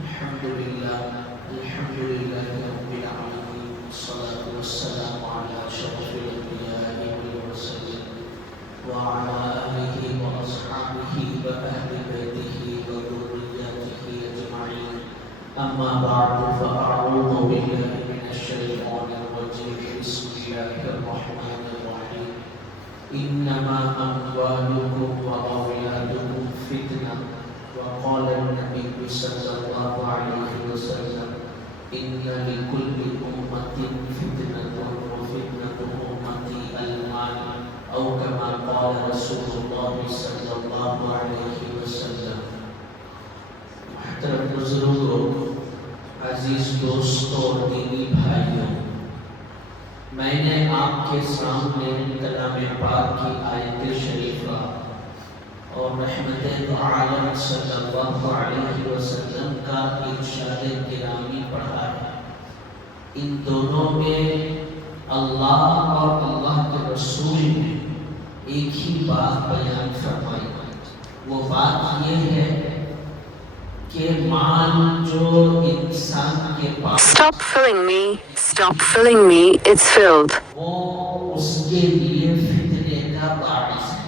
الحمد لله الحمد لله رب العالمين والصلاة والسلام على أشرف الأنبياء والمرسلين وعلى آله وأصحابه وأهل بيته وذرياته أجمعين أما بعد فأعوذ بالله من الشيطان الرجيم بسم الله الرحمن الرحيم إنما أموالكم وأولادكم فتنة وقال النبي صلى الله عليه وسلم إن لكل أمة فتنة وفتنة أمتي المال أو كما قال رسول الله صلى الله عليه وسلم. محترم بزرگوں، عزیز دوستوں اور دینی بھائیوں، میں نے آپ کے سامنے کلام پاک کی آیت شریفہ اور رحمت عالم صلی اللہ علیہ وسلم کا ارشاد گرامی پڑھا ہے. ان دونوں میں اللہ اور اللہ کے رسول نے ایک ہی بات بیان فرمائی. وہ بات یہ ہے کہ مال جو انسان کے پاس Stop filling me, it's filled. وہ اس کے لیے فتنے کا باعث ہے.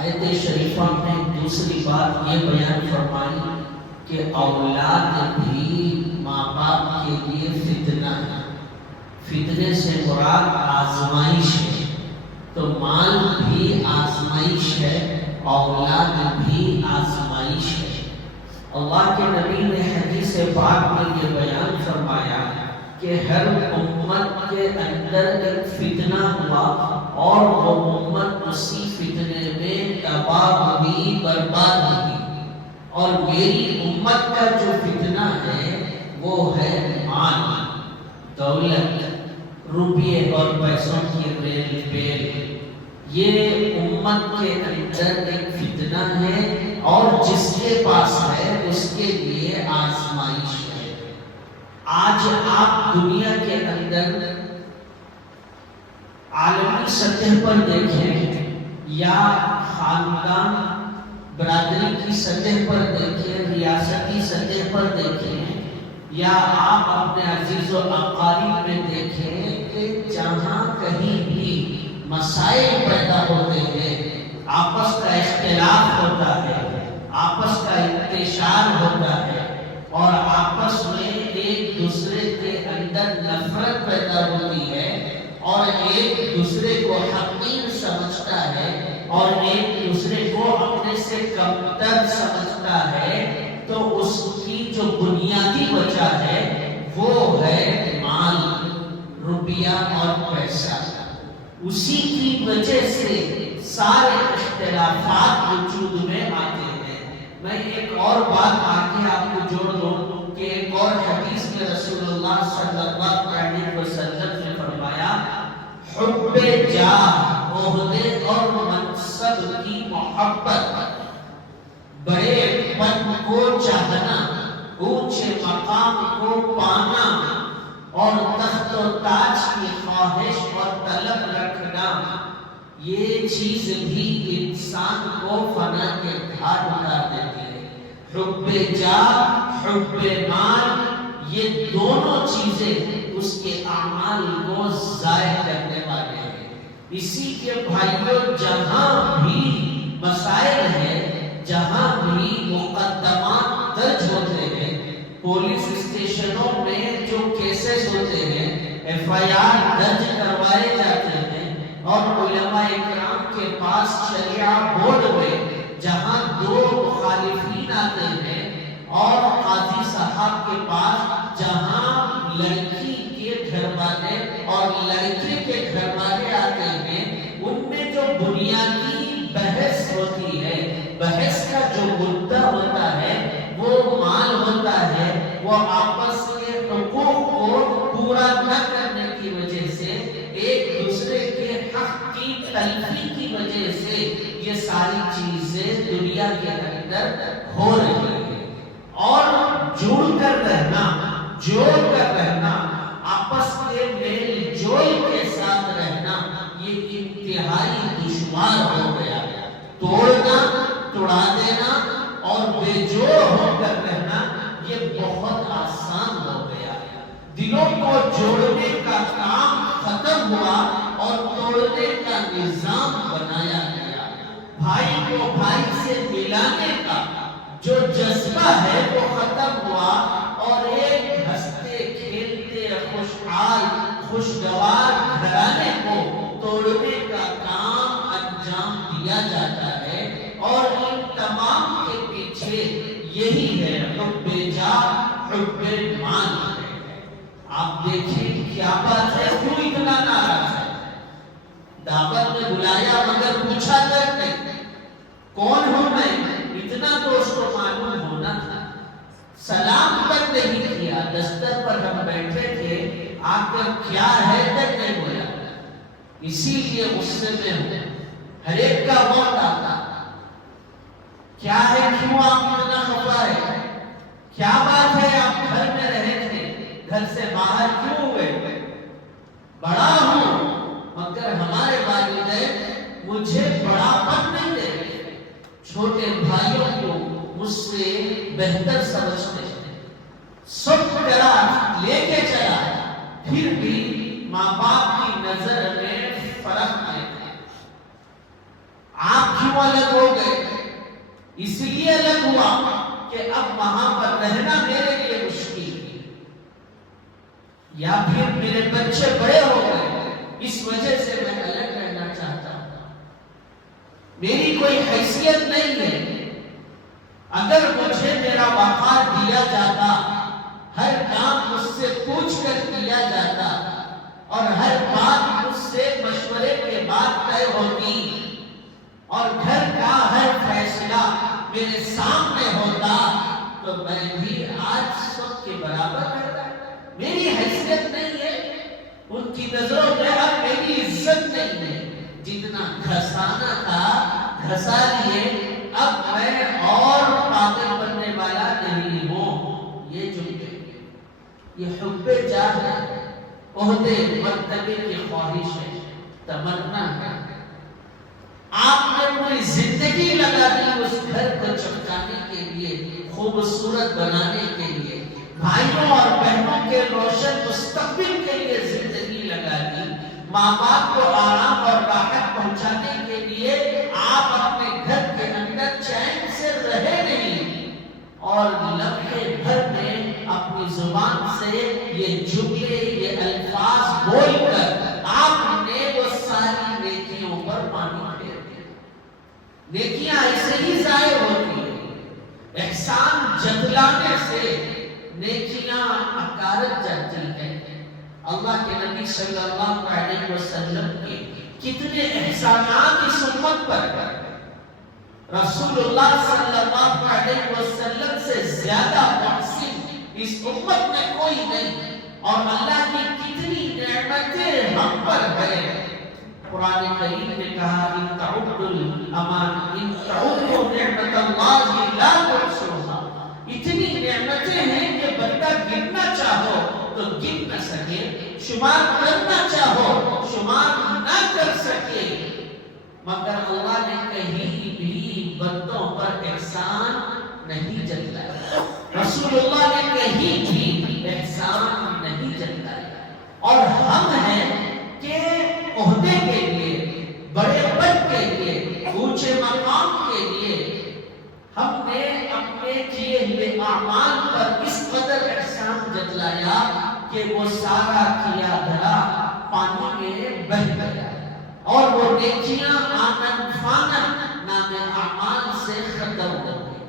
آیت شریفہ میں دوسری بات یہ بیان فرمائی کہ اولاد بھی ماں باپ کے لیے فتنہ ہے. فتنے سے مراد آزمائش ہے. تو مال بھی آزمائش ہے، اولاد بھی آزمائش ہے. اللہ کے نبی نے حدیث پاک میں یہ بیان فرمایا کہ ہر امت کے اندر ایک فتنہ ہوا اور وہ امت اسی فتنے میں تباہ ہوئی، برباد ہوئی. اور میری امت کا جو فتنہ ہے وہ ہے مال، دولت، روپیے اور پیسوں کی ریل پیل. یہ امت کے اندر ایک فتنہ ہے اور جس کے پاس ہے اس کے لیے آزمائش ہے. آج آپ دنیا کے اندر عالمی سطح پر دیکھیں یا خاندان برادری کی سطح پر دیکھیں، ریاستی سطح پر دیکھیں، یا آپ اپنے عزیز و اقارب میں دیکھیں کہ جہاں کہیں بھی مسائل پیدا ہوتے ہیں، آپس کا اختلاف ہوتا ہے، آپس کا انتشار ہوتا ہے اور آپس میں ایک دوسرے کے اندر نفرت پیدا ہوتی ہے اور ایک دوسرے کو حقیر سمجھتا ہے اور ایک دوسرے کو اپنے سے کمتر سمجھتا ہے، تو اس کی جو بنیادی وجہ ہے وہ ہے مال، روپیہ اور پیسہ. اسی کی وجہ سے سارے اختلافات وجود میں آتے ہیں. میں ایک اور بات آگے آپ کو جوڑ دوں کہ ایک اور حدیث میں رسول اللہ صلی اللہ علیہ وسلم نے فرمایا حب جاہ، عہدے اور منصب کی محبت، بڑے پن کو چاہنا، اونچے مقام کو پانا اور تخت و تاج کی خواہش اور طلب رکھنا، یہ چیز بھی انسان کو فنا کے گھاٹ اتار دیتی ہے. حب جاہ، حب مال، یہ دونوں چیزیں اس کے اعمال کو ضائع کرنے والے ہیں. اسی کے بھائیوں، جہاں بھی مسائل ہیں، جہاں بھی مقدمات درج ہوتے ہیں، پولیس اسٹیشنوں میں جو کیسز ہوتے ہیں، ایف آئی آر درج کروائے جاتے ہیں، اور علماء اکرام کے پاس شریعہ بورڈ میں جہاں دو مخالفین آتے ہیں اور قاضی صاحب کے پاس جہاں لڑکی کے گھر والے اور لڑکے کے گھر والے آتے ہیں، ان میں جو بنیادی بحث ہوتی ہے، بحث کا جو مدعا ہوتا ہے وہ مال ہوتا ہے. وہ آپس کے حقوق کو پورا نہ کرنے کی وجہ سے، ایک دوسرے کے حق کی تلفی کی وجہ سے یہ ساری چیزیں دنیا کے اندر ہو رہی ہیں. اور جڑ کر رہنا، جوڑ کر رہنا، آپس کے میل جول کے ساتھ رہنا، یہ انتہائی دشوار ہو گیا. توڑنا، توڑا دینا اور بے جوڑ ہو کر رہنا، یہ جوڑنے کا کام ختم ہوا اور توڑنے کا نظام بنایا گیا۔ بھائی کو بھائی سے ملانے کا جو جذبہ ہے وہ ختم ہوا اور ایک ہنستے کھیلتے خوشحال خوشگوار گھرانے کو توڑنے کا کام انجام دیا جاتا ہے، اور ان تمام کے پیچھے یہی ہے حب جاہ حب مال ہے۔ آپ دیکھیں کیا بات ہے، کیوں اتنا ناراض ہے؟ دعوت میں بلایا مگر پوچھا تک نہیں کون ہوں میں، اتنا تو اس کو معلوم ہونا تھا۔ سلام تک نہیں کیا، دستر پر ہم بیٹھے تھے، آپ کا کیا ہے تک نہیں بولا۔ اسی لیے غصے میں ہوں، ہر ایک کا وقت آتا کیا ہے، کیوں آپ اتنا خفا ہے، کیا بات ہے، آپ گھر میں رہے تھے، گھر سے باہر کیوں ہوئے؟ بڑا ہوں مگر ہمارے والدین مجھے بڑا پن نہیں دے رہے، چھوٹے بھائیوں کو مجھ سے بہتر سمجھتے ہیں، سب کرا لے کے چلا، پھر بھی ماں باپ کی نظر میں فرق نہیں ہے۔ آپ کیوں الگ ہو گئے؟ اس لیے الگ ہوا کہ اب وہاں پر رہنا میرے لیے مشکل ہے، یا پھر میرے بچے بڑے ہو گئے، اس وجہ سے میں الگ رہنا چاہتا ہوں، میری کوئی حیثیت نہیں ہے۔ اگر مجھے میرا وقار دیا جاتا، ہر کام مجھ سے پوچھ کر کیا جاتا اور ہر بات مجھ سے مشورے کے بعد طے ہوتی اور گھر کا ہر فیصلہ میرے سامنے ہوتا، تو میں بھی آج سب کے برابر کرتا۔ میری حیثیت نہیں ہے، ان کی نظروں میں اب میری عزت نہیں ہے، جتنا گھسانا تھا گھسا لیے، اب میں اور پاگل بننے والا نہیں ہوں۔ یہ جملے، یہ حب جاہ ہے، عہدے مرتبے کی خواہش ہے، تمنا ہے۔ آپ نے پوری زندگی لگا دی اس گھر کو چمکانے کے لیے، خوبصورت بنانے کے لیے، بھائیوں اور بہنوں کے روشن مستقبل کے لیے زندگی لگا دی، ماں باپ کو آرام اور راحت پہنچانے کے لیے آپ اپنے گھر کے اندر چین سے رہے نہیں، اور لمحے بھر میں اپنی زبان سے یہ جملے یہ الفاظ بول کر آپ نے وہ ساری نیکیوں پر پانی پھیر دیا۔ نیکیاں ایسے ہی ضائع ہوتی ہیں، احسان جتلانے سے نیکیاں اکارت جاتی ہیں۔ اللہ کے نبی صلی اللہ علیہ وسلم کے کتنے احسانات اس امت پر کر، رسول اللہ صلی اللہ علیہ وسلم سے زیادہ محسن اس امت میں کوئی نہیں، اور اللہ کی کتنی نعمتیں ہم پر ہیں۔ قرآن کریم نے کہا ان تعدوا الامان ان تعدوا نعمت اللہ لا تحصوها، اتنی نعمتیں ہیں کہ بندہ گننا چاہو تو گن نہ سکے، شمار کرنا چاہو شمار نہ کر سکے، مگر اللہ نے کہیں بھی بندوں پر احسان نہیں جتلایا، رسول اللہ نے کہیں بھی احسان نہیں جتلایا۔ اور ہم ہیں کہ عہدے کے لیے، بڑے پد کے لیے، اونچے مقام کے لیے ہم نے اپنے کیے ہوئے اعمال پر اس قدر احسان جتلایا کہ وہ سارا کیا دھرا پانی میں بہہ گیا، اور وہ نیکیاں آنن فانن نام اعمال سے ختم ہو گئی۔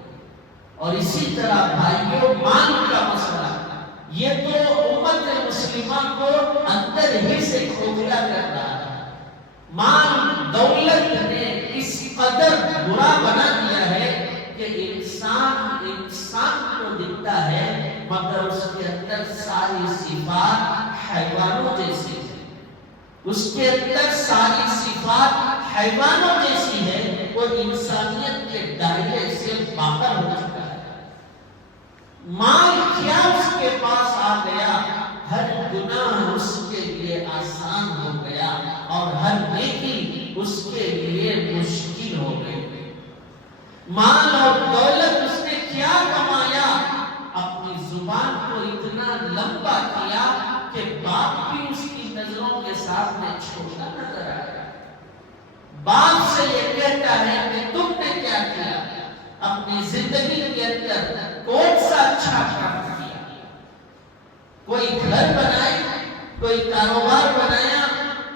اور اسی طرح بھائیوں، مال کا مسئلہ یہ تو امت مسلمہ کو اندر ہی سے کھوکھلا کر رہا ہے۔ مال دولت نے اس قدر برا بنا دیا ہے کہ انسان کو دکھتا ہے مگر اس کے اندر ساری صفات حیوانوں جیسی ہے، اس کے اندر ساری صفات حیوانوں جیسی ہے، وہ انسانیت کے دائرے سے باہر ہو چکا ہے۔ مال کیا اس کے پاس آ گیا، ہر گناہ اس کے لیے آسان ہو گیا اور ہر نیکی اس کے لیے مشکل ہو گئی۔ مال اور دولت اس نے کیا کمایا، اپنی زبان کو اتنا لمبا کیا کہ باپ سامنے چھوٹا نظر آیا. باپ سے یہ کہتا ہے کہ تم نے کیا کیا اپنی زندگی کے اندر، کون سا اچھا کام کیا؟ کوئی گھر بنایا، کوئی کاروبار بنایا،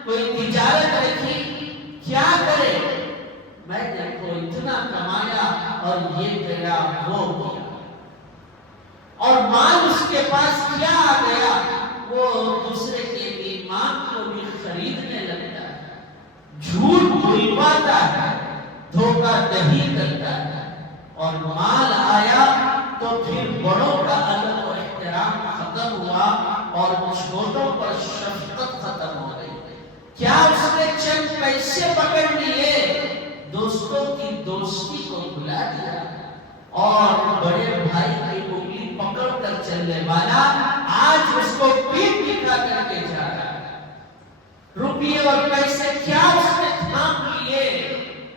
کوئی تجارت رکھی، کیا کرے؟ میں دیکھو اتنا کمایا اور یہ کیا وہ کیا، اور مال اس کے پاس کیا آ گیا، وہ دوسرے کے ایمان کو بھی خریدنے لگتا ہے، جھوٹ بولواتا ہے، دھوکہ دہی کرتا ہے، اور مال آیا تو پھر بڑوں کا ادب و احترام ختم ہوا اور چھوٹوں پر شفقت ختم ہو گئی. کیا اس نے چند پیسے پکڑ لیے، دوستوں کی دوستی کو بھلا دیا، اور بڑے بھائی کی انگلی پکڑ کر چلنے والا آج اس کو پیٹ دکھا کر کے جا رہا ہے. روپیے اور پیسے کیا اس نے تھام لیے،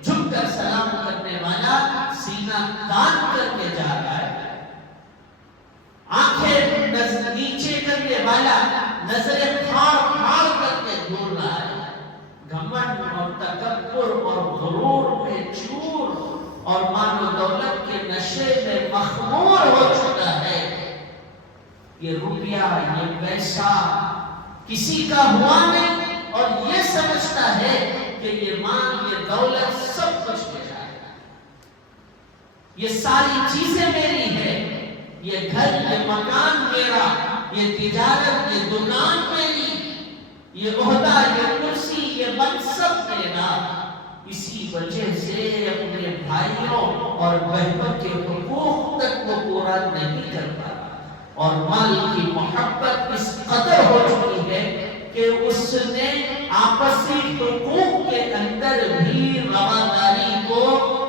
جھک کر سلام کرنے والا سینہ تان کر کے جا رہا ہے. آنکھیں نیچے کرنے والا نظریں پھاڑ پھاڑ کر کے گھور رہا ہے. گھمنڈ اور تکبر اور غرور میں چور اور مال و دولت کے نشے میں مخمور ہو چکا ہے. یہ روپیہ، یہ پیسہ کسی کا ہوا نہیں، اور یہ سمجھتا ہے کہ یہ مال، یہ دولت سب کچھ میرا ہے، یہ ساری چیزیں میری ہے، یہ گھر، یہ مکان میرا، یہ تجارت، یہ دکان میری، یہ عہدہ، یہ کرسی، یہ منصب میرا. اسی وجہ سے اپنے بھائیوں اور بہنوں کے حقوق تک وہ پورا نہیں کر پاتا، اور مال کی محبت اس قدر ہو چکی ہے کہ اس نے آپسی حقوق کے اندر بھی رواداری کو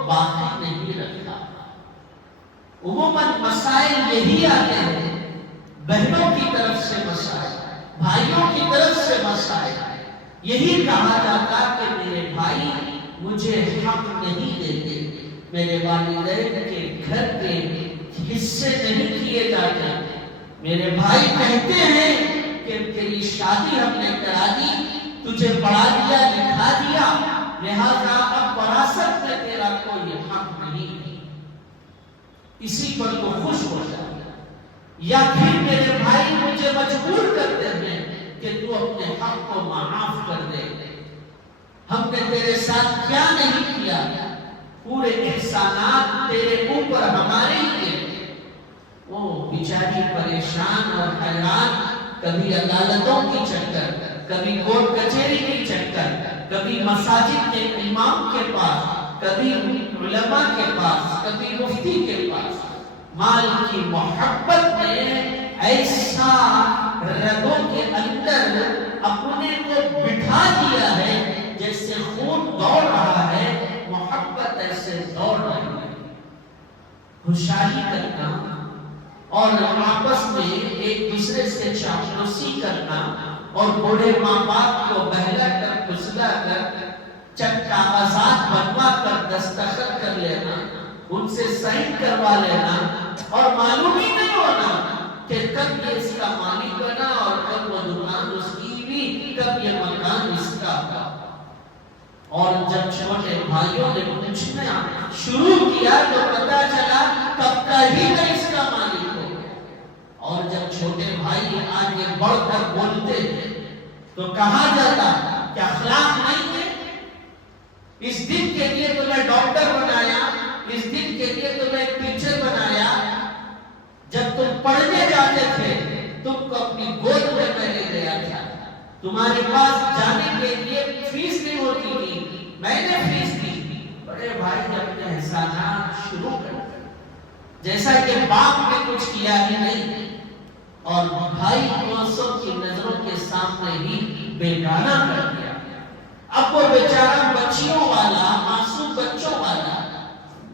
باقی نہیں رکھا. عموماً مسائل یہی آتے ہیں، بہنوں کی طرف سے مسائل، بھائیوں کی طرف سے مسائل. یہی کہا جاتا کہ میرے بھائی مجھے حق نہیں دیتے، میرے والدین کے گھر کے حصے نہیں کیے جاتے. میرے بھائی کہتے ہیں کہ تیری شادی ہم نے کرا دی، تجھے پڑھا دیا، لکھا دیا، لہذا اب وراثت میں تیرا کوئی حق نہیں ہے. اسی پر تو خوش ہو جاتا. یا پھر میرے بھائی مجھے مجبور کرتے ہیں کہ تو اپنے حق کو معاف کر دے، ہم نے تیرے ساتھ کیا نہیں کیا، پورے احسانات تیرے اوپر ہمارے لیے. وہ بیچاری پریشان اور حیران، کبھی عدالتوں کی چکر، کبھی کورٹ کچہری کی چکر، کبھی مساجد کے امام کے پاس، کبھی علماء کے پاس، کبھی مفتی کے پاس. مال کی محبت نے ایسا رگوں کے اندر اپنے کو بٹھا دیا ہے جیسے خون دوڑ رہا ہے، محبت ایسے دوڑ رہی ہے. خوشحالی کرنا اور آپس میں ایک دوسرے سے چاپلوسی کرنا اور بوڑھے ماں باپ کو بہلا کر پھسلا کر چند کاغذات بنوا کر دستخط کر لینا، ان سے سائن کروا لینا، اور معلوم ہی نہیں ہونا کہ کب یہ اس کا مالک بنا اور کب وہ دکان اس کی بھی، کب یہ مکان اس کا تھا. اور جب چھوٹے بھائیوں نے پوچھنا شروع کیا تو پتا چلا کب کا ہی میں اس کا مالک ہو گیا. اور جب چھوٹے بھائی آگے بڑھ کر بولتے تو کہا جاتا کہ اخلاق نہیں ہے، اس دن کے لیے تمہیں ڈاکٹر بنایا، اس دن کے لیے تمہیں ٹیچر بنایا، جب تم پڑھنے جاتے تھے تم کو اپنی گود میں لے گیا تھا، تمہارے پاس جانے کے لیے فیس نہیں ہوتی تھی، میں نے فیس دی. بڑے بھائی نے اپنے احسانات شروع کر دیا، جیسا کہ باپ نے کچھ کیا ہی نہیں، اور بھائی دوستوں کی نظروں کے سامنے ہی بیگانہ کر دیا. اب وہ بیچارہ بچیوں والا، معصوم بچوں والا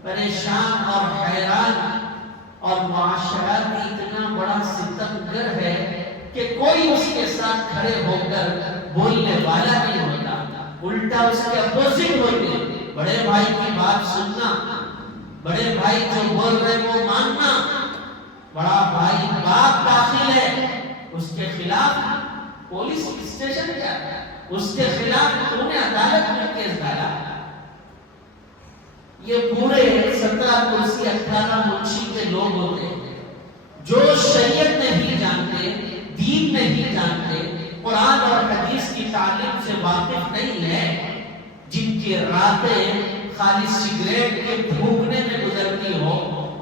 پریشان اور حیران، اور معاشرہ بھی اتنا بڑا ستمگر ہے کہ کوئی اس کے ساتھ کھڑے ہو کر بولنے والا نہیں ہوتا، الٹا اس کے اپوزٹ ہوتے. بڑے بھائی کی بات سننا، بڑے بھائی جو بول رہے وہ ماننا. بڑا بھائی باپ داخل ہے، اس کے خلاف پولیس اسٹیشن جاتا ہے، اس کے خلاف تو نے عدالت میں کیس ڈالا. یہ پورے 17 کرسی 18 منشی کے لوگ ہوتے ہیں جو شریعت نہیں جانتے، دین نہیں جانتے، قرآن اور حدیث کی تعلیم سے واقف نہیں ہے، جن کی راتیں خالی سگریٹ کے پھونکنے میں گزرتی ہو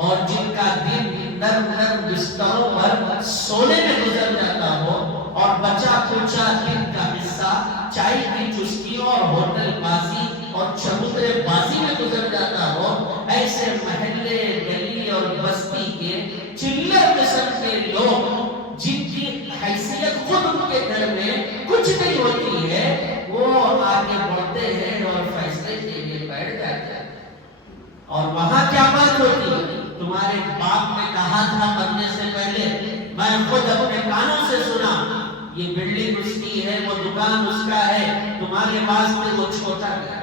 اور جن کا دن نرم نرم بستروں پر سونے میں گزر جاتا ہو اور بچا کچا دن کا حصہ چائے کی چسکیوں اور ہوٹل بازی اور چبوترے بازی میں گزر جاتا ہو، ایسے محلے گلی اور بستی کے چلر قسم کے لوگ جن کی حیثیت خود ان کے گھر میں کچھ نہیں ہوتی ہے، وہ آگے بڑھتے ہیں اور فیصلے کے لیے بیٹھ جاتے ہیں. اور وہاں کیا بات ہوتی ہے؟ تمہارے باپ نے کہا تھا مرنے سے پہلے، میں خود اپنے کانوں سے سنا، یہ بلڈنگ اس کی ہے، وہ دکان اس کا ہے، تمہارے واسطے وہ چھوٹا گیا.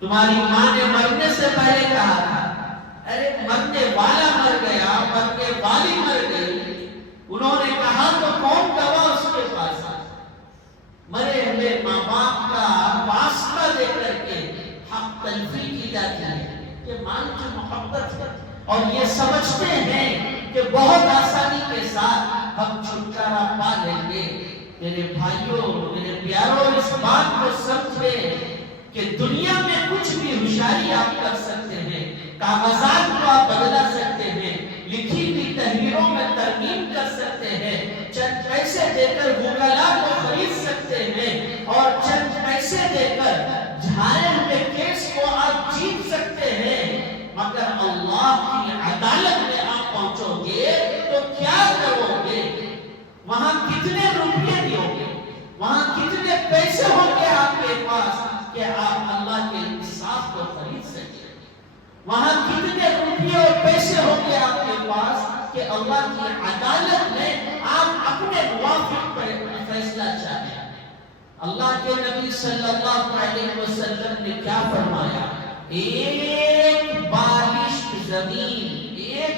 تمہاری ماں نے مرنے سے پہلے کہا تھا، ارے مرنے والا مر گیا، مرنے والی مر گئی. انہوں نے کہا تو کون گواہ اس کے پاس؟ مرے ہوئے ماں باپ کا واسطہ دے کر کے حق تلفی کی جاتی ہے کہ ماں کی محبت ہے، اور یہ سمجھتے ہیں کہ بہت آسانی کے ساتھ ہم چھٹکارا پا لیں گے. میرے بھائیوں، میرے پیاروں، اس بات کو سمجھیں کہ دنیا میں کچھ بھی ہوشیاری آپ کر سکتے ہیں، کاغذات کو آپ بدلا سکتے ہیں، لکھی ہوئی تحریروں میں ترمیم کر سکتے ہیں، چند پیسے دے کر وکلاء کو خرید سکتے ہیں، اور چند پیسے دے کر جھارے ہوئے کیس کو آپ جیت سکتے ہیں، مگر اللہ کی عدالت میں آپ پہنچو گے تو کیا کرو گے؟ وہاں کتنے روپیے دیو گے؟ وہاں کتنے پیسے ہوں گے آپ کے پاس کہ آپ اللہ کے انصاف کو خرید سکیں؟ وہاں کتنے روپیے اور پیسے ہوں گے آپ کے پاس کہ اللہ کی عدالت میں آپ اپنے موافق پر فیصلہ چاہیں؟ اللہ کے نبی صلی اللہ علیہ وسلم نے کیا فرمایا؟ ایک بالش زمین، ایک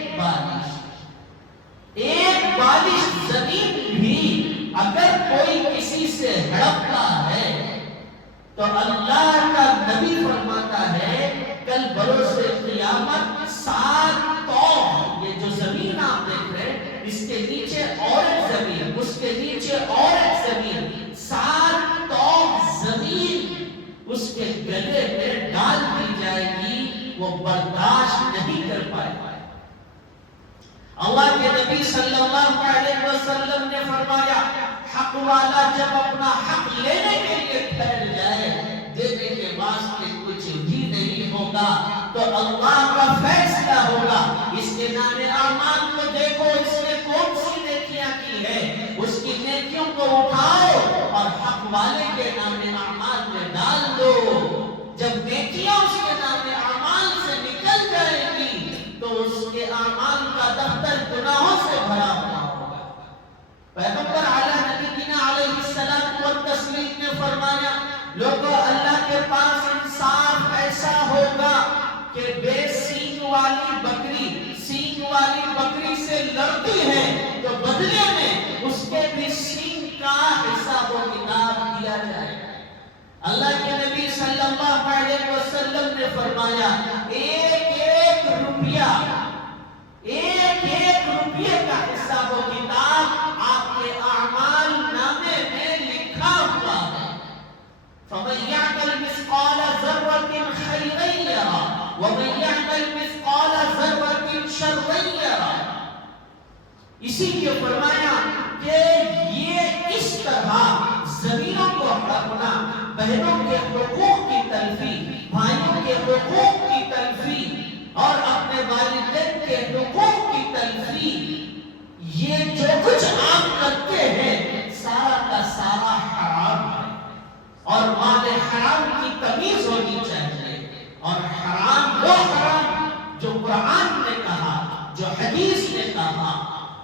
بالش زمین بھی اگر کوئی کسی سے ہڑپتا ہے تو اللہ کا نبی فرماتا ہے کل بروز قیامت 7 طوق، یہ جو زمین آپ دیکھ رہے ہیں اس کے نیچے اور ایک زمین، اس کے نیچے اور ایک زمین، 7 طوق زمین اس کے گلے میں ڈال دی جائے گی، وہ برداشت نہیں کر پائے گا. اللہ کے نبی صلی اللہ علیہ وسلم نے فرمایا حق والا جب اپنا حق لینے کے لیے ٹھہر جائے، دینے کے واسطے کچھ بھی نہیں ہوگا تو اللہ کا فیصلہ ہوگا. اس کے نام اعمال کو دیکھو، اس نے کون سی نیکیاں کی ہے، اس کی نیکیوں کو اٹھاؤ اور حق والے کے نام اعمال میں ڈال دو. جب نیکیاں اس کے نام اعمال سے نکل جائیں گی تو اس کے اعمال کا دفتر گناہوں سے بھرا ہوا ہوگا. پیغمبر اعلیٰ نبینا علیہ السلام والتسلیم نے فرمایا لوگوں اللہ کے پاس انصاف ایسا ہوگا کہ بے سینگ والی بکری سے لڑتی ہے تو بدلے میں اس کے بھی سینگ کا حساب و کتاب دیا جائے. اللہ کے نبی صلی اللہ علیہ وسلم نے فرمایا ایک روپیے کا حساب و کتاب آپ کے اعمال نامے میں لکھا ہوا ہے. فَمَن يَعْمَلْ مِثْقَالَ ذَرَّةٍ خَيْرًا يَرَهُ وَمَن يَعْمَلْ مِثْقَالَ ذَرَّةٍ شَرًّا يَرَهُ. اسی لیے فرمایا کہ یہ اس طرح زمینوں کو ہڑپنا، بہنوں کے حقوق کی تلفی، بھائیوں کے حقوق کی تلفی اور اپنے والدین کے حقوق کی تلفی، یہ جو کچھ آپ کرتے ہیں سارا کا سارا حرام ہے. اور مال حرام کی تمیز ہونی چاہیے، اور حرام وہ حرام جو قرآن نے کہا، جو حدیث نے کہا.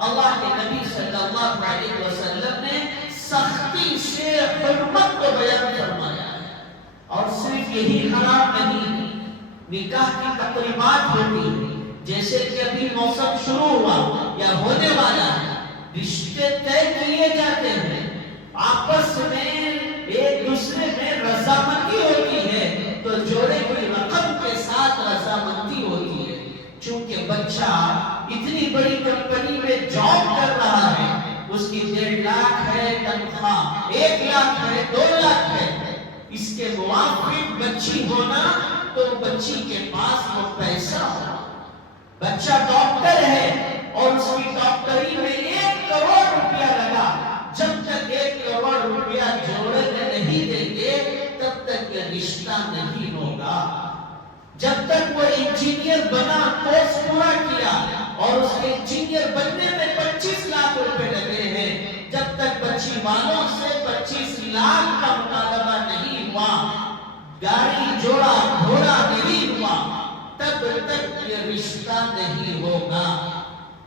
اللہ کے نبی صلی اللہ علیہ وسلم نے سختی سے حرمت کو بیان فرمایا ہے. اور صرف یہی حرام نہیں، نکاح کی تقریبات ہوتی ہیں، جیسے کہ ابھی موسم شروع ہوا یا ہونے والا ہے، رشتے طے کیے جاتے ہیں، آپس میں بچہ اتنی بڑی کمپنی میں جاب کر رہا ہے، اس کی 1.5 لاکھ ہے تنخواہ، 1 لاکھ ہے، 2 لاکھ ہے، اس کے موافق بچی ہونا تو بچی کے پاس وہ پیسہ ہو۔ بچہ ڈاکٹر ہے اور اس کی ڈاکٹری میں 1 کروڑ روپیہ لگا، جب تک 1 کروڑ روپیہ جوڑے نہیں دیں گے تب تک یہ رشتہ نہیں ہوگا۔ جب تک وہ انجینئر بنا، کورس پورا کیا اور اس کے انجینئر بننے میں 25 لاکھ روپے لگے ہیں، جب تک بچی والوں سے 25 لاکھ کا مطالبہ نہیں ہوا، گاڑی جوڑا گھوڑا نہیں ہوا، تب تک یہ رشتہ نہیں ہوگا۔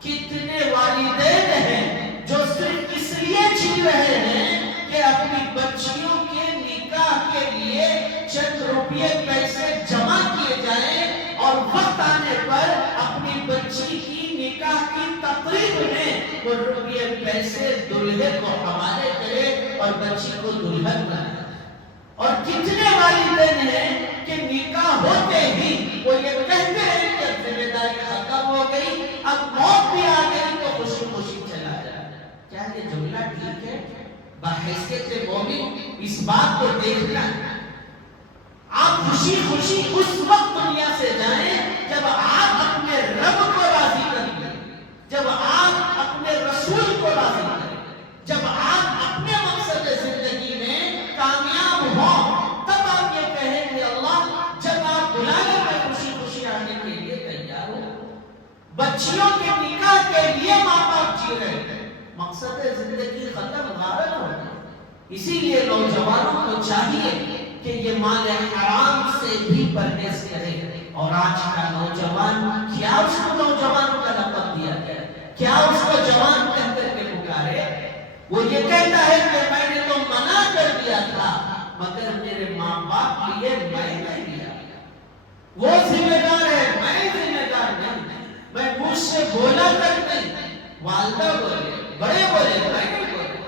کتنے والدین ہیں جو صرف اس لیے جی رہے ہیں کہ اپنی بچیوں کے نکاح کے لیے چند روپیے پیسے جمع کیے جائیں اور وقت آنے پر اپنی بچی کی نکاح کی تقریب میں وہ روپیے پیسے دلہے کو حوالے کرے اور بچی کو دلہن بنائے۔ اور کتنے والدین ہیں کہ نکاح ہوتے ہی وہ یہ کہتے ہیں کہ ذمہ داری ختم ہو گئی، اب موت بھی آ گئی تو خوشی خوشی چلا جائے۔ کیا یہ جملہ ٹھیک ہے؟ بحیثیت مومن اس بات کو دیکھنا ہے۔ آپ خوشی خوشی اس وقت دنیا سے جائیں جب آپ اپنے رب کو راضی کر لیں، جب آپ اپنے رسول کو راضی کریں، جب آپ اپنے مقصد زندگی میں کامیاب ہوں، تب آپ یہ کہیں کہ اللہ جب آپ بلانے میں خوشی خوشی آنے کے لیے تیار ہو۔ بچیوں کے نکاح کے لیے ماں باپ جی رہے ہیں، مقصد زندگی ختم غارت ہو گئی۔ اسی لیے نوجوانوں کو چاہیے کہ یہ مال حرام سے بھی پرہیز کرے۔ اور آج کا نوجوان، کیا اس کو نوجوان کا لقب دیا گیا ہے؟ کیا اس کو جوان کہہ کر کے پکارے؟ وہ یہ کہتا ہے کہ میں نے تو منع کر دیا تھا مگر میرے ماں باپ لیے میں نہیں دیا۔ وہ ذمہ دار ہے، میں ذمہ دار نہیں۔ میں مجھ سے بولا کر نہیں، والدہ بولے، بڑے بولے، میں نہیں بولے۔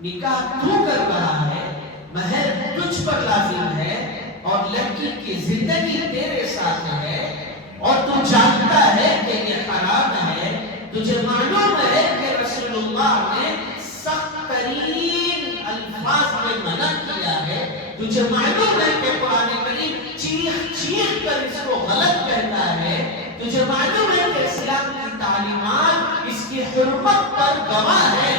نکاح تو کر رہا ہے، مہر تجھ پر لازم ہے اور لڑکی کی زندگی تیرے ساتھ ہے اور تو جانتا ہے کہ یہ حرام ہے۔ تجھے معلوم ہے کہ رسول اللہ نے سخت ترین الفاظ میں منع کیا ہے۔ تجھے معلوم ہے کہ قرآن کریم چیخ چیخ کر اس کو غلط کہتا ہے۔ تجھے معلوم ہے کہ اسلام کی تعلیمات اس کی حرمت پر گواہ ہے،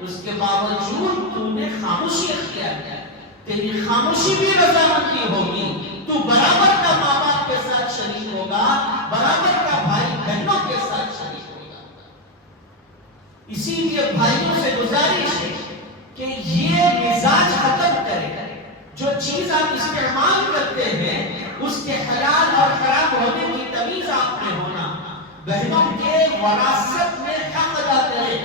اس کے باوجود تو نے خاموشی اختیار کیا۔ تیری خاموشی بھی رضامندی ہوگی، تو برابر کا ماں باپ کے ساتھ شریک ہوگا، برابر کا بھائی بہنوں کے ساتھ شریک ہوگا۔ اسی لیے بھائیوں سے گزارش ہے کہ یہ مزاج ختم کرے۔ جو چیز آپ استعمال کرتے ہیں اس کے حلال اور حرام ہونے کی تمیز آپ میں ہونا، بہنوں کے وراثت میں حق ادا کرے،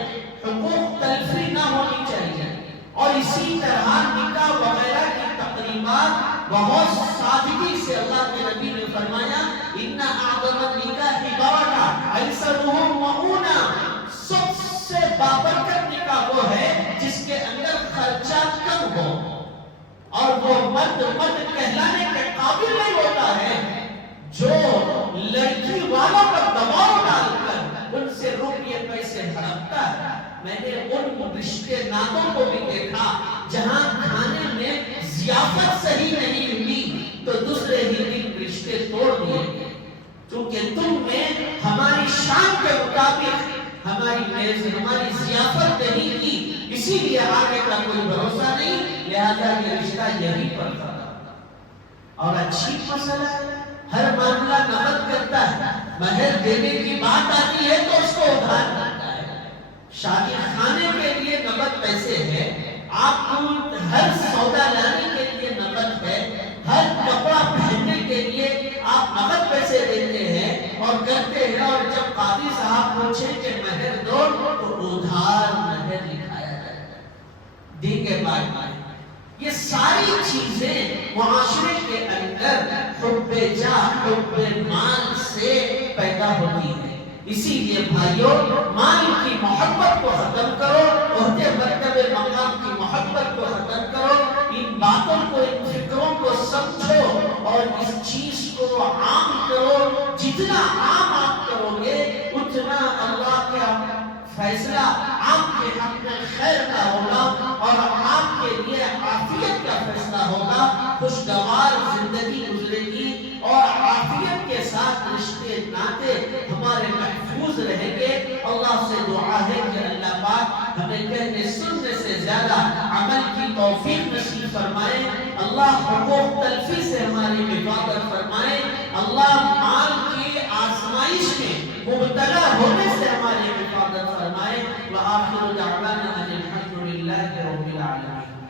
حقوق تلفی نہ ہونی چاہیے۔ اور اسی طرح نکاح وغیرہ کی تقریبات بہت سادگی سے اللہ کے نبی نے فرمایا ان اعظم النکاح برکہ ایسرہ مؤونہ، سب سے بابرکت نکاح وہ ہے جس کے اندر خرچہ کم ہو اور وہ مرد کہلانے کے قابل نہیں ہوتا ہے جو لڑکی والوں پر دباؤ ڈال کر ان سے روپیے پیسے ہڑپتا ہے۔ میں نے ان رشتے ناتوں کو بھی دیکھا جہاں کھانے میں ضیافت صحیح نہیں ہوئی تو دوسرے ہی دن رشتے توڑ دیے گئے، کیونکہ تم نے ہماری شان کے مطابق ہماری ضیافت نہیں کی، اسی لیے آگے کا کوئی بھروسہ نہیں، لہذا یہ رشتہ یہی پر ختم۔ اور اچھی مسئلہ ہے، ہر معاملہ نقد کرتا ہے، مہر دینے کی بات آتی ہے تو اس کو ادھار کرتا ہے۔ شادی خانے کے لیے نقد پیسے ہے، آپ کو ہر سودا لانے کے لیے نقد ہے، ہر کپڑا پہننے کے لیے آپ نقد پیسے دیتے ہیں اور کرتے ہیں، اور جب قاضی صاحب پوچھے کہ مہر دو تو ادھار مہر لکھایا جاتا ہے، دیں گے بعد میں۔ یہ ساری چیزیں معاشرے کے اندر حب جاہ حب مال سے پیدا ہوتی ہیں۔ اسی لیے بھائیوں مال کی محبت کو ختم کرو، عہدے مرتبے مقام کی محبت کو ختم کرو، ان باتوں کو ان فکروں کو سمجھو اور اس چیز کو عام کرو، جتنا عام فیصلہ آپ کے حق میں خیر کا ہوگا اور آپ کے لیے عافیت کا فیصلہ ہوگا، خوشگوار زندگی گزرے گی اور عافیت کے ساتھ رشتے ناطے ہمارے محفوظ رہیں گے۔ اللہ سے دعا ہے کہ اللہ پاک ہمیں کہنے سننے سے زیادہ عمل کی توفیق نصیب فرمائے، اللہ حقوق تلفی سے ہماری حفاظت فرمائے، اللہ مال کی آزمائش میں مبتلا ہونے سے ہماری حفاظت فرمائے۔ وآخر دعوانا ان الحمد للہ رب